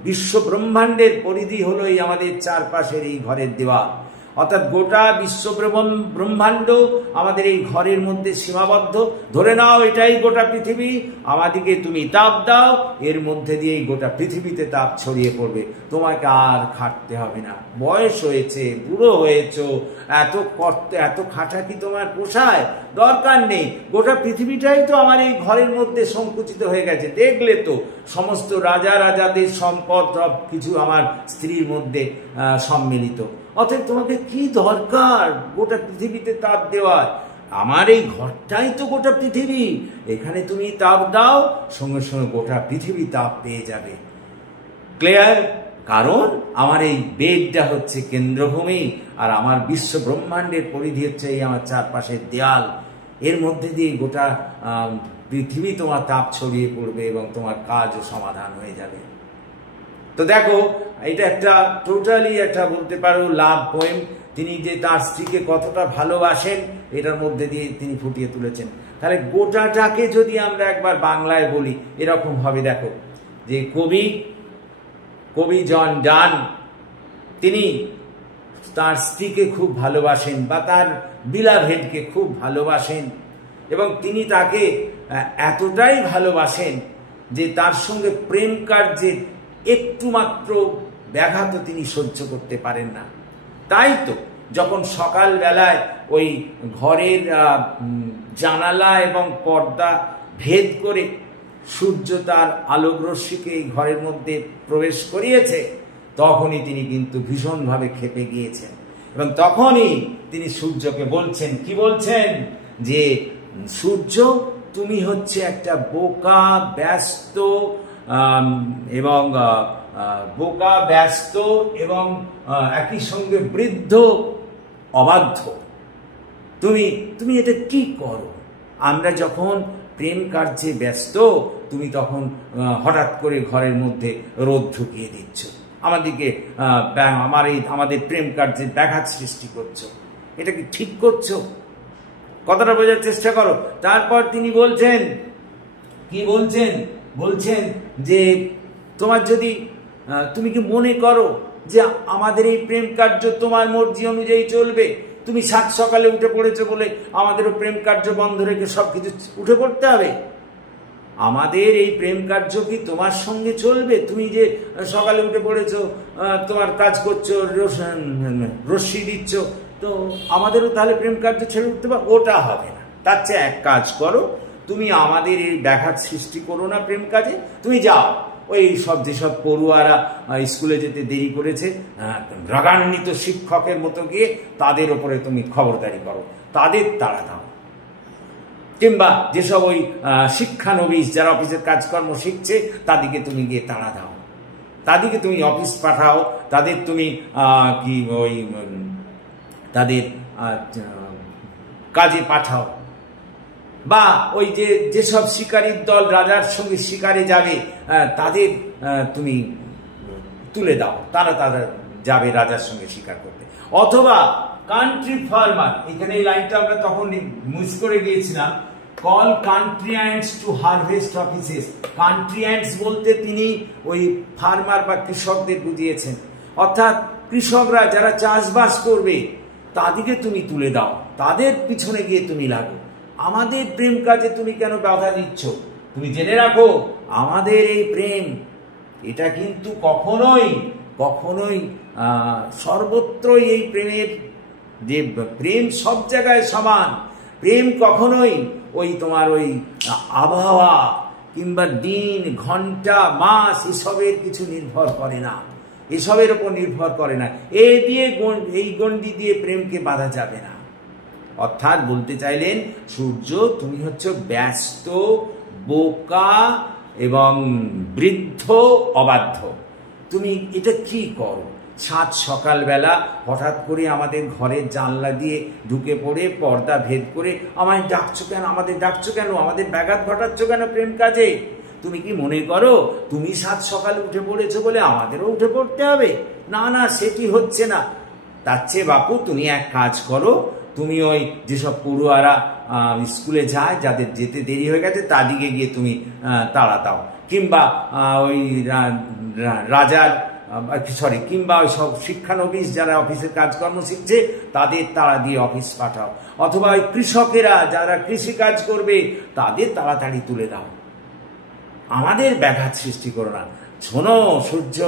বিশ্ব ব্রহ্মাণ্ডের পরিধি হলো এই আমাদের চারপাশের এই ঘরের দেওয়াল। অর্থাৎ গোটা বিশ্ব ব্রহ্মাণ্ড আমাদের এই ঘরের মধ্যে সীমাবদ্ধ। ধরে নাও এটাই গোটা পৃথিবী, আমাদেরকে তুমি তাপ দাও, এর মধ্যে দিয়ে গোটা পৃথিবীতে তাপ ছড়িয়ে পড়বে, তোমাকে আর খাটতে হবে না। বয়স হয়েছে, বুড়ো হয়েছো, এত খাটা কি তোমার পোষায়? দরকার নেই। গোটা পৃথিবীটাই তো আমার এই ঘরের মধ্যে সংকুচিত হয়ে গেছে, দেখলে তো সমস্ত রাজাদের সম্পদ সব কিছু আমার স্ত্রীর মধ্যে সম্মিলিত। অতএব তোমাকে কি দরকার গোটা পৃথিবীতে তাপ দেওয়ার? আমার এই ঘরটাই তো গোটা পৃথিবী, এখানে তুমি তাপ দাও, সঙ্গে সঙ্গে গোটা পৃথিবী তাপ পেয়ে যাবে। ক্লিয়ার? কারণ আমার এই বেডটা হচ্ছে কেন্দ্রভূমি, আর আমার বিশ্ব ব্রহ্মাণ্ডের পরিধি হচ্ছে এই আমার চারপাশের দেয়াল। এর মধ্যে দিয়ে গোটা পৃথিবী তোমার তাপ ছড়িয়ে পড়বে এবং তোমার কাজও সমাধান হয়ে যাবে। তো দেখো, এটা একটা টোটালি একটা বলতে পারো লাভ পোয়েম। তিনি যে তার স্ত্রীকে কতটা ভালোবাসেন এটার মধ্যে দিয়ে তিনি ফুটিয়ে তুলেছেন। তাহলে গোটাটাকে যদি আমরা একবার বাংলায় বলি এরকম হবে। দেখো, যে কবি জন ডান তিনি তার স্ত্রীকে খুব ভালোবাসেন বা তার বিলাভেডকে খুব ভালোবাসেন, এবং তিনি তাকে এতটাই ভালোবাসেন যে তার সঙ্গে প্রেম কার্যের একটু মাত্র ব্যাঘাত তিনি সহ্য করতে পারেন না। তাই তো যখন সকালবেলায় ওই ঘরের জানালা এবং পর্দা ভেদ করে সূর্য তার আলোক রশ্মিকে এই ঘরের মধ্যে প্রবেশ করিয়েছে, তখনই তিনি কিন্তু ভীষণভাবে ক্ষেপে গিয়েছেন, এবং তখনই তিনি সূর্যকে বলছেন, কি বলছেন, যে সূর্য তুমি হচ্ছে একটা বোকা ব্যস্ত এবং একই সঙ্গে বৃদ্ধ অবাধ্য। তুমি এটা কি করো? আমরা যখন প্রেম কার্যে ব্যস্ত, তুমি তখন হঠাৎ করে ঘরের মধ্যে রোদ ঢুকিয়ে দিচ্ছ, আমাদেরকে আমাদের প্রেম কার্যে ব্যাঘাত সৃষ্টি করছো। এটা কি ঠিক করছো? কথাটা বোঝার চেষ্টা করো। তারপর তিনি বলছেন, কি বলছেন? বলছেন যে তোমার যদি তুমি কি মনে করো যে আমাদের এই প্রেম কার্য তোমার মর্জি অনুযায়ী চলবে? তুমি সাত সকালে উঠে পড়েছো বলে আমাদেরও প্রেম কার্য বন্ধ রেখে সবকিছু উঠে পড়তে হবে? আমাদের এই প্রেম কার্য কি তোমার সঙ্গে চলবে? তুমি যে সকালে উঠে পড়েছো, তোমার কাজ করছো, রশ্মি দিচ্ছ, তো আমাদেরও তাহলে প্রেম কার্য ছেড়ে উঠতে পারো? ওটা হবে না। তার চেয়ে এক কাজ করো, তুমি আমাদের এই ব্যাঘাত সৃষ্টি করো না প্রেম কাজে, তুমি যাও ওই সব যেসব পড়ুয়ারা স্কুলে যেতে দেরি করেছে, রাগান্বিত শিক্ষকের মতো গিয়ে তাদের ওপরে তুমি খবরদারি করো, তাদের তাড়া দাও। কিংবা যেসব ওই শিক্ষানবিশ যারা অফিসের কাজকর্ম শিখছে তাদেরকে তুমি গিয়ে তাড়া দাও, তাদেরকে তুমি অফিস পাঠাও, তাদের তুমি কি ওই তাদের কাজে পাঠাও। বা ওই যেসব শিকারীর দল রাজার সঙ্গে শিকারে যাবে তাদের তুমি তুলে দাও, তারা যাবে রাজার সঙ্গে শিকার করতে। অথবা কান্ট্রি ফার্মার, এখানে এই লাইনটা আমরা তখন মিস করে গিয়েছিলাম, call country ants to harvest offices. Country ants বলতে তিনি ওই ফার্মার বা কৃষকদের বুঝিয়েছেন, অর্থাৎ কৃষকরা যারা চাষবাস করবে তাদেরকে তুমি তুলে দাও, তাদের পিছনে গিয়ে তুমি লাগো। আমাদের প্রেম কাজে তুমি কেন বাধা দিচ্ছ? তুমি জেনে রাখো আমাদের এই প্রেম, এটা কিন্তু কখনোই কখনোই সর্বত্রই এই প্রেমের যে প্রেম সব জায়গায় সমান। প্রেম কখনোই ওই তোমার ওই আবহাওয়া কিংবা দিন, ঘন্টা, মাস এসবের কিছু নির্ভর করে না, এসবের উপর নির্ভর করে না। এই গণ্ডি দিয়ে প্রেমকে বাঁধা যাবে না। অর্থাৎ বলতে চাইলেন সূর্য তুমি হচ্ছে ব্যস্ত, বোকা এবং বৃদ্ধ, অবাধ্য। তুমি এটা কি করো? সাত সকালবেলা হঠাৎ করে আমাদের ঘরের জানলা দিয়ে ঢুকে পড়ে পর্দা ভেদ করে আমায় ডাকছো কেন, আমাদের ডাকছো কেন, আমাদের ব্যাঘাত ঘটাচ্ছ কেন প্রেম কাজে? তুমি কি মনে করো তুমি সাত সকালে উঠে পড়েছো বলে আমাদেরও উঠে পড়তে হবে? না না, সেটি হচ্ছে না। তার চেয়ে বাপু তুমি এক কাজ করো, তুমি ওই যেসব পড়ুয়ারা স্কুলে যায়, যাদের যেতে দেরি হয়ে গেছে তাদিকে গিয়ে তুমি তাড়া দাও। কিংবা ওই রাজার কিংবা ওই সব শিক্ষানবিশ যারা অফিসের কাজকর্ম শিখছে তাদের তাড়া দিয়ে অফিস পাঠাও। অথবা ওই কৃষকেরা যারা কৃষি কাজ করবে তাদের তাড়াতাড়ি তুলে দাও। আমাদের ব্যাঘাত সৃষ্টি করো না। শোনো সূর্য,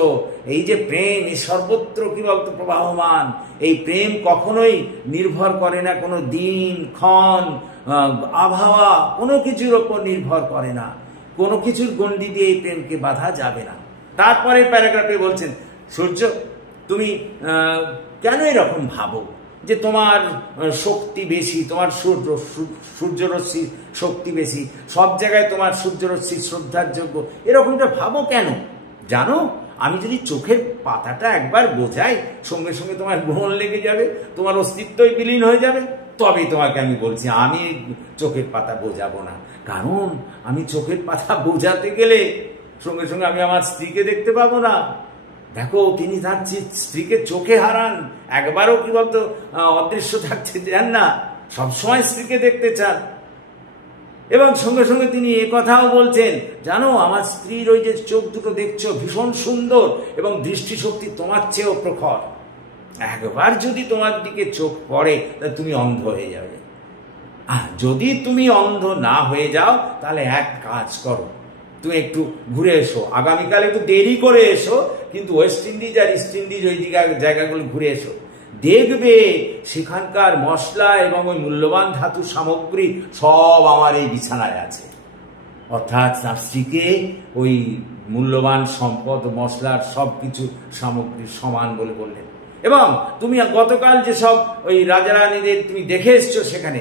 এই যে প্রেম, এই সর্বত্র কি বলতো প্রবাহমান। এই প্রেম কখনোই নির্ভর করে না কোনো দিন, ক্ষণ, আবহাওয়া, কোনো কিছুর ওপর নির্ভর করে না। কোনো কিছুর গণ্ডি দিয়ে এই প্রেমকে বাঁধা যাবে না। তারপরে প্যারাগ্রাফে বলছেন, সূর্য তুমি কেন এরকম ভাবো যে তোমার শক্তি বেশি, তোমার সূর্যরশ্মির শক্তি বেশি, সব জায়গায় তোমার সূর্যরশ্মি শ্রদ্ধার যোগ্য, এরকমটা ভাবো কেন? জানো, আমি যদি চোখের পাতাটা একবার বোঝাই সঙ্গে সঙ্গে তোমার গ্রহণ লেগে যাবে, তোমার অস্তিত্বই বিলীন হয়ে যাবে। তবেই তোমাকে আমি বলছি আমি চোখের পাতা বোঝাবো না। কারণ আমি চোখের পাতা বোঝাতে গেলে সঙ্গে সঙ্গে আমি আমার স্ত্রীকে দেখতে পাবো না। দেখো, তিনি তার স্ত্রীকে চোখে হারান, একবারও কি বলতো অদৃশ্য থাকতে চান না, সবসময় স্ত্রীকে দেখতে চান। এবং সঙ্গে সঙ্গে তিনি কথাও বলছেন, জানো আমার স্ত্রীর ওই যে চোখ দুটো দেখছো ভীষণ সুন্দর এবং দৃষ্টিশক্তি তোমার চেয়েও প্রখর। একবার যদি তোমার দিকে চোখ পড়ে তাহলে তুমি অন্ধ হয়ে যাবে। যদি তুমি অন্ধ না হয়ে যাও তাহলে এক কাজ করো, তুমি একটু ঘুরে এসো, আগামীকাল একটু দেরি করে এসো, কিন্তু ওয়েস্ট ইন্ডিজ আর ইস্ট ইন্ডিজ ওই জায়গাগুলো ঘুরে এসো। দেখবে সেখানকার মশলা এবং ওই মূল্যবান ধাতু সামগ্রী সব আমার এই বিছানায় আছে। অর্থাৎ তার স্ত্রীকে ওই মূল্যবান সম্পদ, মশলার সব কিছু সামগ্রী সমান বলে বললেন। এবং তুমি গতকাল যেসব ওই রাজা রানীদের তুমি দেখে এসছো সেখানে,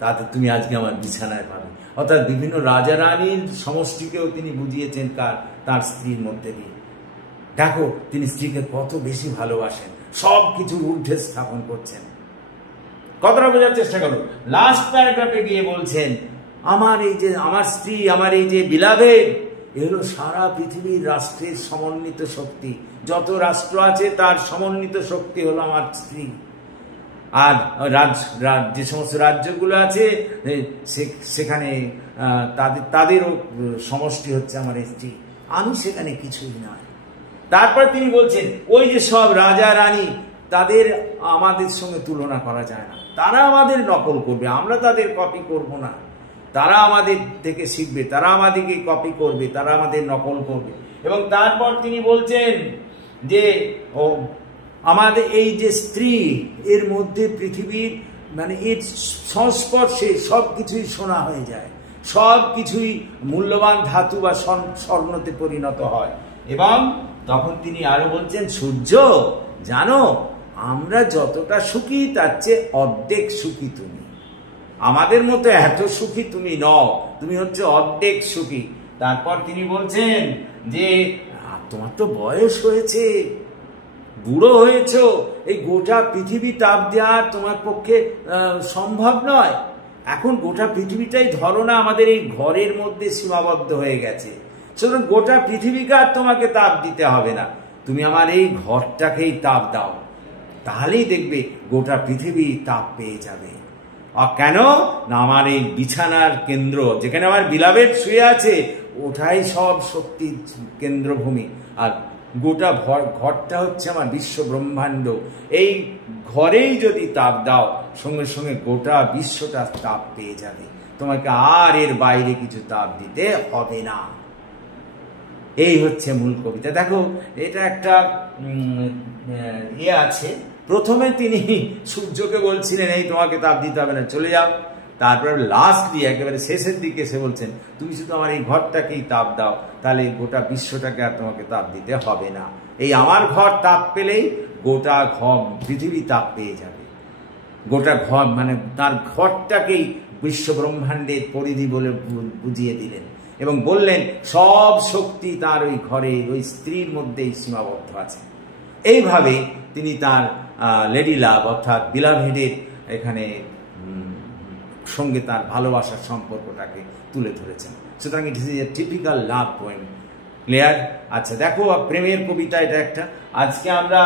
তাতে তুমি আজকে আমার বিছানায় পাবে। অর্থাৎ বিভিন্ন রাজা রানীর সমষ্টিকেও তিনি বুঝিয়েছেন তার স্ত্রীর মধ্যে দিয়ে। দেখো তিনি স্ত্রীকে কত বেশি ভালোবাসেন, সব কিছুর ঊর্ধ্বে স্থাপন করছেন। কতটা বোঝার চেষ্টা করো। লাস্ট প্যারাগ্রাফে গিয়ে বলছেন, আমার এই যে আমার স্ত্রী, আমার এই যে বিলাভেড, এ হলো সারা পৃথিবীর রাষ্ট্রের সমন্বিত শক্তি। যত রাষ্ট্র আছে তার সমন্বিত শক্তি হলো আমার স্ত্রী। আর যে সমস্ত রাজ্যগুলো আছে সেখানে তাদেরও সমষ্টি হচ্ছে আমার স্ত্রী, আমি সেখানে কিছুই নয়। তারপর তিনি বলছেন ওই যে সব রাজা রানী তাদের আমাদের সঙ্গে তুলনা করা যায় না, তারা আমাদের নকল করবে, আমরা তাদের কপি করব না। তারা আমাদের থেকে শিখবে, তারা আমাদেরকে কপি করবে, তারা আমাদের নকল করবে। এবং তারপর তিনি বলছেন যে আমাদের এই যে স্ত্রী, এর মধ্যে পৃথিবীর মানে এর সংস্পর্শে সব কিছুই সোনা হয়ে যায়, সব কিছুই মূল্যবান ধাতু বা স্বর্ণতে পরিণত হয়। এবং তখন তিনি আরো বলছেন সূর্য জানো আমরা যতটা সুখী তার চেয়ে অর্ধেক সুখী তুমি, আমাদের মতো এত সুখী তুমি নও, তুমি হচ্ছে অর্ধেক সুখী। তারপর তিনি বলছেন যে তোমার তো বয়স হয়েছে, বুড়ো হয়েছ, এই গোটা পৃথিবী তাপ দেওয়া তোমার পক্ষে সম্ভব নয়। এখন গোটা পৃথিবীটাই ধরো না আমাদের এই ঘরের মধ্যে সীমাবদ্ধ হয়ে গেছে, সুতরাং গোটা পৃথিবীকে আর তোমাকে তাপ দিতে হবে না, তুমি আমার এই ঘরটাকেই তাপ দাও, তাহলেই দেখবে গোটা পৃথিবী তাপ পেয়ে যাবে। আর কেন না আমার এই বিছানার কেন্দ্র যেখানে আমার বিলাবেট শুয়ে আছে ওটাই সব শক্তির কেন্দ্রভূমি, আর গোটা ঘরটা হচ্ছে আমার বিশ্ব ব্রহ্মাণ্ড। এই ঘরেই যদি তাপ দাও সঙ্গে সঙ্গে গোটা বিশ্বটা তাপ পেয়ে যাবে, তোমাকে আর এর বাইরে কিছু তাপ দিতে হবে না। এই হচ্ছে মূল কবিতা। দেখো এটা একটা আছে, প্রথমে তিনি সূর্যকে বলছিলেন এই তোমাকে তাপ দিতে হবে না, চলে যাও। তারপরে লাস্টলি একেবারে শেষের দিকে এসে বলছেন তুমি শুধু আমার এই ঘরটাকেই তাপ দাও, তাহলে গোটা বিশ্বটাকে আর তোমাকে তাপ দিতে হবে না। এই আমার ঘর তাপ পেলেই গোটা ঘর পৃথিবী তাপ পেয়ে যাবে। গোটা ঘর মানে তার ঘরটাকেই বিশ্ব ব্রহ্মাণ্ডের পরিধি বলে বুঝিয়ে দিলেন এবং বললেন সব শক্তি তার ওই ঘরে ওই স্ত্রীর মধ্যেই সীমাবদ্ধ আছে। এইভাবে তিনি তার লেডি লাভ অর্থাৎ বিলাভেডের এখানে সঙ্গে তার ভালোবাসার সম্পর্কটাকে তুলে ধরেছেন। সুতরাং it is a typical love poem. Clear? আচ্ছা দেখো প্রেমের কবিতা এটা একটা। আজকে আমরা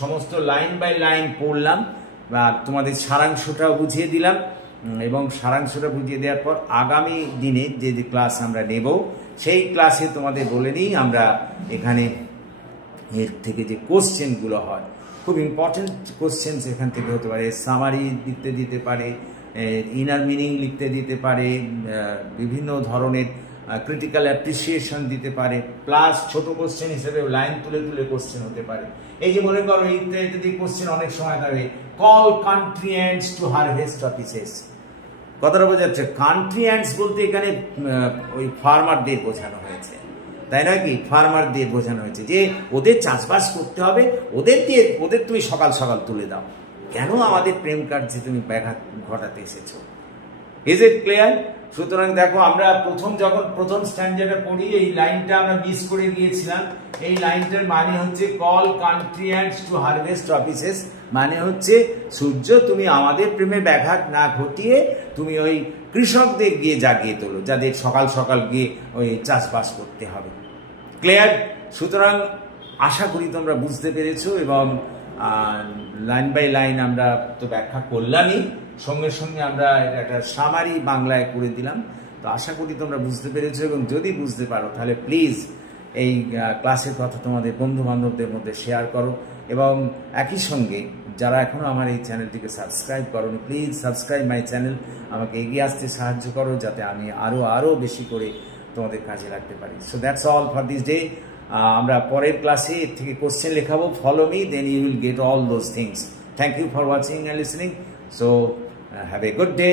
সমস্ত লাইন বাই লাইন পড়লাম বা তোমাদের সারাংশটাও বুঝিয়ে দিলাম, এবং সারাংশটা বুঝিয়ে দেওয়ার পর আগামী দিনে যে ক্লাস আমরা নেব সেই ক্লাসে তোমাদের বলে নিই আমরা এখানে এর থেকে যে কোশ্চেনগুলো হয় খুব ইম্পর্টেন্ট কোশ্চেন এখান থেকে হতে পারে, সামারি লিখতে দিতে পারে, ইনার মিনিং লিখতে দিতে পারে, বিভিন্ন ধরনের ক্রিটিক্যাল অ্যাপ্রিসিয়েশন দিতে পারে, প্লাস ছোট কোশ্চেন হিসেবে লাইন তুলে তুলে কোশ্চেন হতে পারে। এই যে মনে করো ইত্যাদি কোশ্চেন অনেক সময় থাকবে, call country ants to harvest offices. কথাটা বোঝা যাচ্ছে? কান্ট্রি অ্যান্ডস বলতে এখানে ওই ফার্মারদের বোঝানো হয়েছে, তাই নয় কি? ফার্মারদের বোঝানো হয়েছে যে ওদের চাষবাস করতে হবে, ওদের তুমি সকাল সকাল তুলে দাও, কেন আমাদের প্রেম কার্যে তুমি ব্যাঘাত ঘটাতে এসেছো? Is it clear? সুতরাং দেখো আমরা যখন প্রথম স্ট্যান্ডার্ডে পড়ি এই লাইনটা আমরা মিস করে গিয়েছিলাম। এই লাইনটার মানে হচ্ছে call country ants to harvest offices, মানে হচ্ছে সূর্য তুমি আমাদের প্রেমে ব্যাঘাত না ঘটিয়ে তুমি ওই কৃষকদের গিয়ে জাগিয়ে তোলো যাদের সকাল সকাল গিয়ে ওই চাষবাস করতে হবে। ক্লিয়ার? সুতরাং আশা করি তোমরা বুঝতে পেরেছো, এবং লাইন বাই লাইন আমরা তো ব্যাখ্যা করলামই, সঙ্গে সঙ্গে আমরা একটা সামারি বাংলায় করে দিলাম। তো আশা করি তোমরা বুঝতে পেরেছো, এবং যদি বুঝতে পারো তাহলে প্লিজ এই ক্লাসের কথা তোমাদের বন্ধু বান্ধবদের মধ্যে শেয়ার করো, এবং একই সঙ্গে যারা এখনো আমার এই চ্যানেলটিকে সাবস্ক্রাইব করো প্লিজ সাবস্ক্রাইব মাই চ্যানেল, আমাকে এগিয়ে আসতে সাহায্য করো যাতে আমি আরও বেশি করে তোমাদের কাজে লাগতে পারি। So that's all for this day. আমরা পরের ক্লাসে এর থেকে কোশ্চেন লেখাবো, follow me, then you will get all those things. Thank you for watching and listening. So have a good day.